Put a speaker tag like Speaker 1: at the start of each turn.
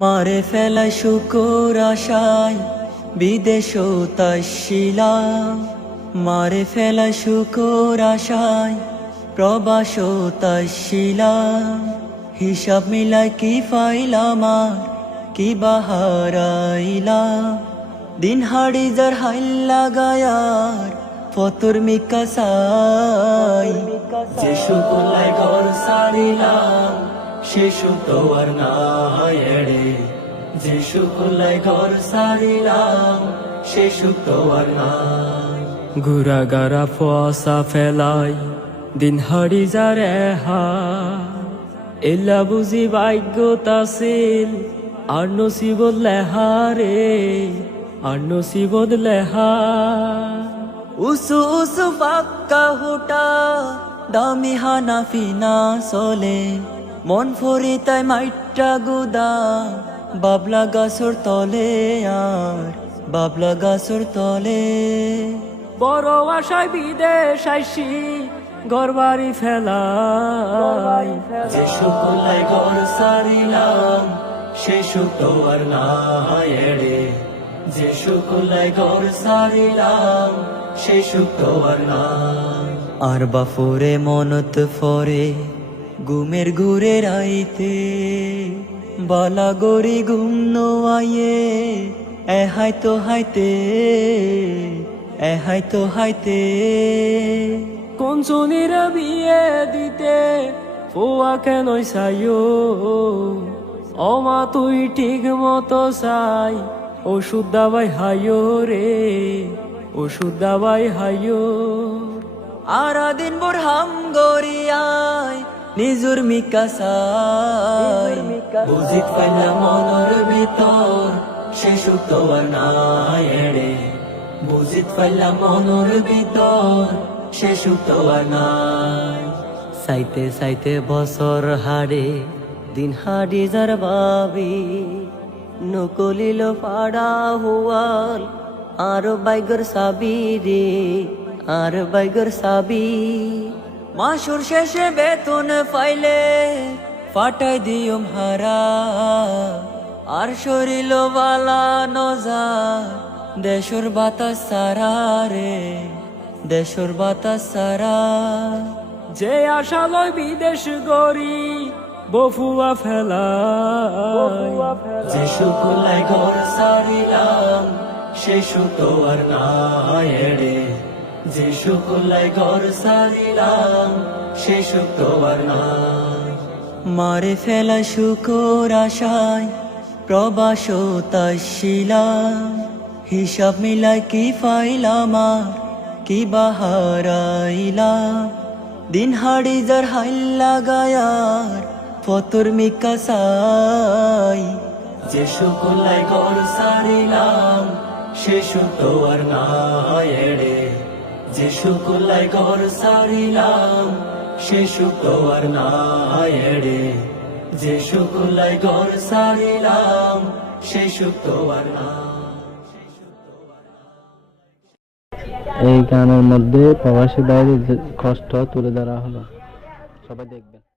Speaker 1: মারে ফেলা শুকুর আশায় বিদেশ তাইশিলাম মারে ফেলা শুকুর আশায় প্রবাস তাইশিলাম হিসাব মিলাই কি ফাইলাম কি বাহারাইলাম দিন হাড়ি যার হাইল্লা গায়ার ফতুর মিকা সাই যে শুকুলাই ঘর সারিলাম সে তো আর নাই রে যে শুকুলাই ঘর সারিলাম সে তো আর নাই। গুড়া গারা ফসা ফেলাই, দিন হাড়ি যারে হা। এলা বুঝি ভাগ্য তাছিল আর নসিবত লেহারে আর নসিবত লেহা উসু উসু পাক্কা হুটা, দামি হানাফি না চলে। মন ফরি তাই মাইটা গুদা। বাবলা গাছর তলে আর বাবলা গাছর তলে। বড় আশায় বিদেশ আইসি গরবারি ফেলাই। যে শুকুলাই ঘর সারিলাম সে তো আর নাই রে যে শুকুলাই ঘর সারিলাম সে তো আর নাই। আর বাফরে মনত ফরে গুমের গুরে রাইতে, বালা গরি গুম নোয়াইয়ে, এ হাইতো হাইতে এ হাইতো হাইতে কোন জনের বিয়ে দিতে, ফুয়া কেন সাইও অমা তুই ঠিক মতো চাই, ওষুধ দাবাই হাইও রে, ওষুধ দাবাই হাইও আরা দিন ভোর হাম গরিয়ায় নিজুর মিকা সাই। বুঝিত পাইলা মনের ভিতর সে সুতো নাই রে বুঝিত পাইলা মনের ভিতর সে সুতো নাই। সাইতে সাইতে বছর হাড়ে দিন হাড়ি যার বাবি। নকলিল পাড়া হুয়াল আর বাইগর সাবি রে আর বাইগর সাবি। মাসুর শেষে বেতন পাইলে ফাটাই দিয়ম হারা আর শরীর বালা নজা দেশর বাতাস সারা রে দেশর বাতাস সারা। যে আশা লয় বিদেশ গরি বফুয়া ফেলা যে শুকুলাই ঘর সারিলাম সে সুতো আর নাই রে যে শুকুলাই ঘর সারিলাম, সে সুতো আর নাই। মারে ফেলা শুকুর আশায় প্রবাস তাইশিলাম হিসাব মিলাই কি ফাইলাম কি বাহারাইলাম। দিন হাড়ি যার হাইল্লা গায়ার ফতুর মিকা সাই। যে শুকুলাই ঘর সারিলাম, সে তো আর নাই যে শুকুলাই কর সারিলাম, সে তো আর নাই যে শুকুলাই কর সারিলাম, সে তো আর
Speaker 2: এই গানের মধ্যে প্রবাসী বাইরে কষ্ট তুলে ধরা হলো, সবাই দেখবেন।